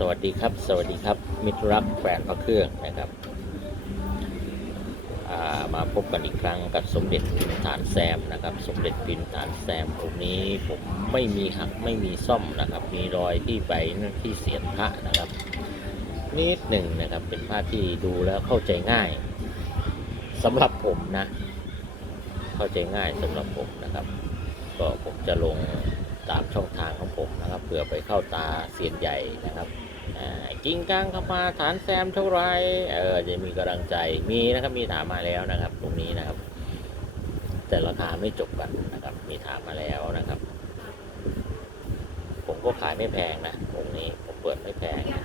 สวัสดีครับ สวัสดีครับ มิตรรักแฟนพระเครื่องนะครับามาพบกันอีกครั้งกับสมเด็จพิมฐานแซมนะครับ สมเด็จพิมฐานแซมองค์นี้ผมไม่มีหักไม่มีซ่อมนะครับ มีรอยที่ใบที่เสียนพระนะครับ นิดหนึ่งนะครับ เป็นผ้าที่ดูแล้วเข้าใจง่ายสำหรับผมนะ เข้าใจง่ายสำหรับผมนะครับ ก็ผมจะลงตามช่องทางของผมนะครับเผื่อไปเข้าตาเซียนใหญ่นะครับ อ่ากิ้งก้างเข้ามาฐานแซมเท่าไรเออจะมีกำลังใจมีนะครับมีถามมาแล้วนะครับ ตรงนี้นะครับ แต่ราคาไม่จบกันนะครับ มีถามมาแล้วนะครับ ผมก็ขายไม่แพงนะตรงนี้ผมเปิดไม่แพงนะ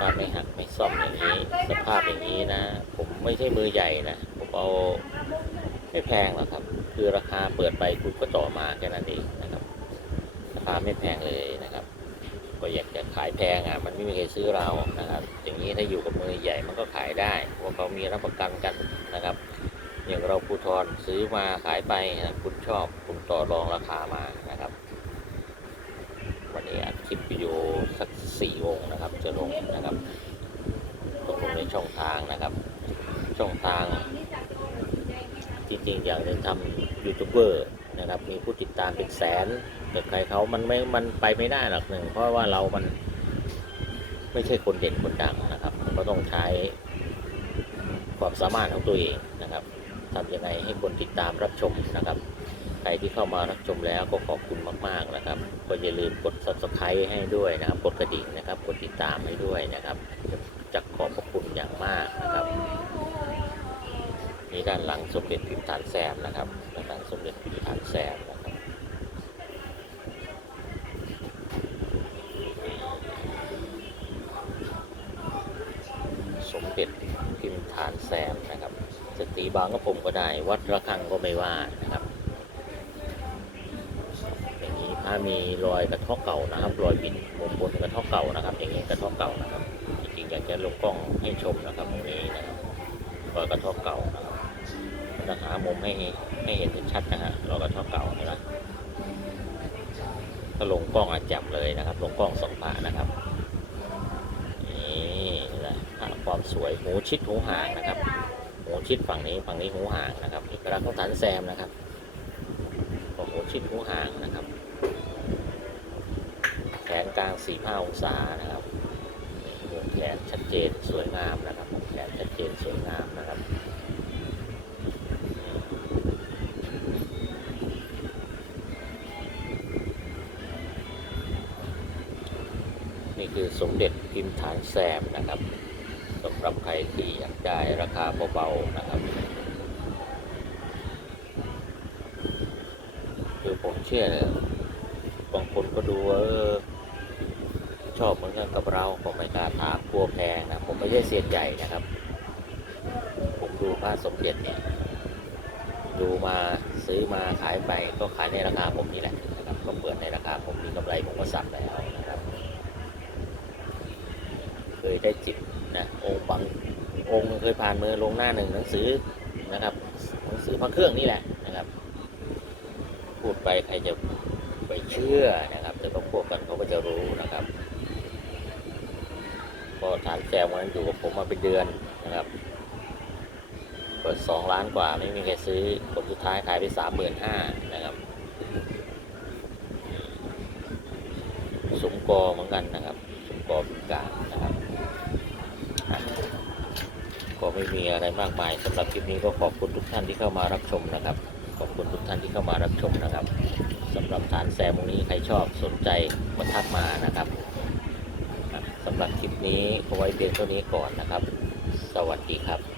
ถ้าไม่หักไม่ซ่อมอย่างนี้สภาพอย่างนี้นะ ผมไม่ใช่มือใหญ่นะผมเอาไม่แพงหรอกครับ คือราคาเปิดไปคุณก็ต่อมาแค่นั้นเองนะครับราคาไม่แพงเลยนะครับ ก็อยากจะขายแพงอะมันไม่มีใครซื้อเรานะครับ อย่างนี้ถ้าอยู่กับมือใหญ่มันก็ขายได้เพราะเขามีรับประกันกันนะครับ อย่างเราภูทรซื้อมาขายไปนะคุณชอบคุณต่อรองราคามานะครับ วันนี้อัดคลิปวิดีโอสักสี่วงนะครับ จะลงนะครับตกลงในช่องทางนะครับ ช่องทาง จริงๆอยากจะทำยูทูบเบอร์ นะครับ มีผู้ติดตามเป็นแสน แต่ใครเขามันไม่ มันไปไม่ได้หรอกหนึ่ง เพราะว่าเรามันไม่ใช่คนเด่นคนดังนะครับ มันก็ต้องใช้ความสามารถของตัวเองนะครับทำยังไงให้คนติดตามรับชมนะครับ ใครที่เข้ามารับชมแล้วก็ขอบคุณมาก ๆนะครับ ก็อย่าลืมกด subscribe ให้ด้วยนะครับ กดกระดิ่งนะครับ กดติดตามให้ด้วยนะครับจะขอบพระคุณอย่างมากนะครับ นี่ด้านหลังสมเด็จพิมพ์ฐานแซมนะครับด้านหลังสมเด็จพิมพ์ฐานแซมนะครับสมเด็จพิมพ์ฐานแซมนะครับจะตีบางกระผมก็ได้วัดระฆังก็ไม่ว่านะครับอย่างนี้ถ้ามีรอยกระทาะเก่านะครับ รอยบิดมุมบนกระทาะเก่านะครับ อย่างนี้กระทาะเก่านะครับ จริงๆอยากจะลงกล้องให้ชมนะครับตรงนี้นะครับรอยกระทาะเก่านะครับ จะหามุมให้ให้เห็นชัดนะฮะเราก็เท่าเก่านี่ละก็ลงกล้องอาจจับเลยนะครับ ลงกล้องสองพระนะครับนี่แหละภาพความสวยหูชิดหูห่างนะครับหูชิดฝั่งนี้ฝั่งนี้หูห่างนะครับเอกลักษณ์ของฐานแซมนะครับหูชิดหูห่างนะครับแขนกลางสี่ห้าองศานะครับวงแขนชัดเจนสวยงามนะครับวงแขนชัดเจนสวยงามนะครับ นี่คือสมเด็จพิมพ์ฐานแซมนะครับสำหรับใครที่อยากได้ราคาเบาๆนะครับคือผมเชื่อบางคนก็ดูว่าชอบเหมือนกันกับเราผมไม่กล้าถามกลัวแพงนะผมไม่ใช่เสียใหญ่นะครับ ผมดูพระสมเด็จเนี่ยดูมาซื้อมาขายไปก็ขายในราคาผมนี่แหละนะครับก็เปิดในราคาผมมีกำไรผมก็สับแล้วนะครับ เค ยได้จิบนะองค์บางองค์เคยผ่านมือลงหน้าหนึ่งหนังสือนะครับหนังสือพระเครื่องนี่แหละนะครับ พูดไปใครจะไปเชื่อนะครับแต่ก็พวกกันเขาก็จะรู้นะครับก็ฐานแซมวันนั้นอยู่กับผมมาเป็นเดือนนะครับเปิดสองล้านกว่าไม่มีใครซื้อผลสุดท้ายขายไปสามหมื่นห้านะครับสมกอเหมือนกันนะครับสมกอบึงการนะครับ ก็ไม่มีอะไรมากมายสำหรับคลิปนี้ก็ขอบคุณทุกท่านที่เข้ามารับชมนะครับ ขอบคุณทุกท่านที่เข้ามารับชมนะครับสำหรับฐานแซมตรงนี้ใครชอบสนใจมาทักมานะครับอะสำหรับคลิปนี้เอาไว้เพียงเท่านี้ก่อนนะครับ สวัสดีครับ